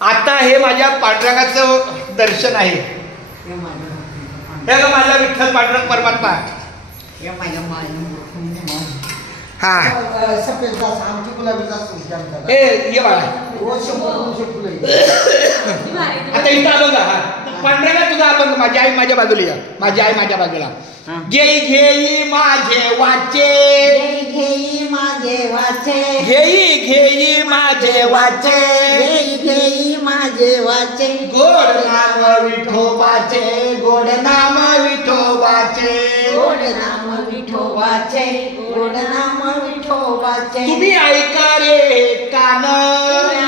आता हे माझ्या पांडुरंगाचं दर्शन आहे. हे माझा विठ्ठल पांडुरंग परमात्मा. हा ये बाळा आता इथं अभंग. हा पांडुरंगा तुझा अभंग. माझी आई माझ्या बाजूला या. माझी आई माझ्या बाजूला. घेई घेई माझे वाचे, घेई माझे वाचे, घेई घेई माझे वाचे, घेई घेई माझे वाचे. गोड नाम विठोबाचे, गोड नाम विठोबाचे, गोड नाम विठोबाचे, गोड नाम विठोबाचे. तुम्ही ऐका रे कान,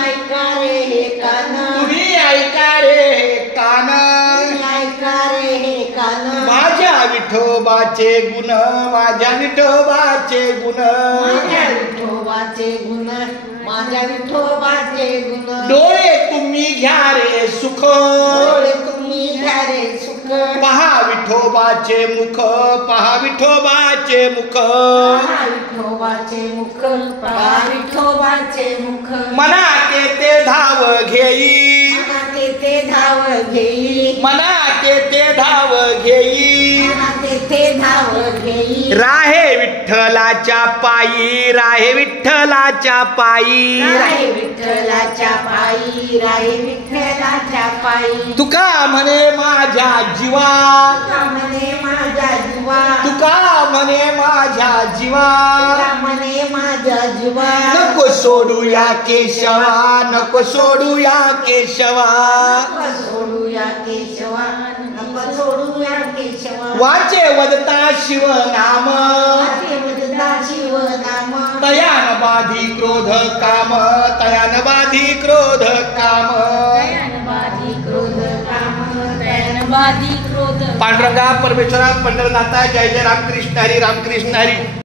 ऐका रे हे कान, तुम्ही ऐका रे कान, ऐका रे हे कान. माझ्या विठोबाचे गुण, माझ्या विठोबाचे गुण, माझ्या विठोबाचे गुण, माझ्या विठोबाचे गुण. डोळे तुम्ही घ्या रे सुख, डोळे तुम्ही घ्या रे सुख. पहा विठोबाचे मुख, पहा विठोबाचे मुख, पहा विठोबाचे मुख, पहा विठोबाचे मुख. मना ते धाव घेई, मना ते धाव घेई, मना ते धाव घेई, मना ते धाव घेई. राहे विठ्ठलाच्या पायी, राहे विठ्ठलाच्या पायी, राहे विठ्ठलाच्या पायी, राहे विठ्ठलाच्या पायी. तुका म्हणे माझ्या जीवा, तुका म्हणे माझ्या जीवा, तुका म्हणे माझ्या जीवा, तुका म्हणे माझ्या जीवा. नको सोडू या केशवा, नको सोडू या केशवा, नको सोडू या केशवा, नको सोडू या केशवा. वाचे वदता शिव नाम, वाचे वदता शिव नाम. तयान बाधी क्रोध काम, तयान बाधी क्रोध काम. तयानबाधी क्रोध काम, तयानबाधी क्रोध. पांडुरंगा परमेश्वरा पंढरनाथा जय जय रामकृष्ण हरी, रामकृष्ण हरी.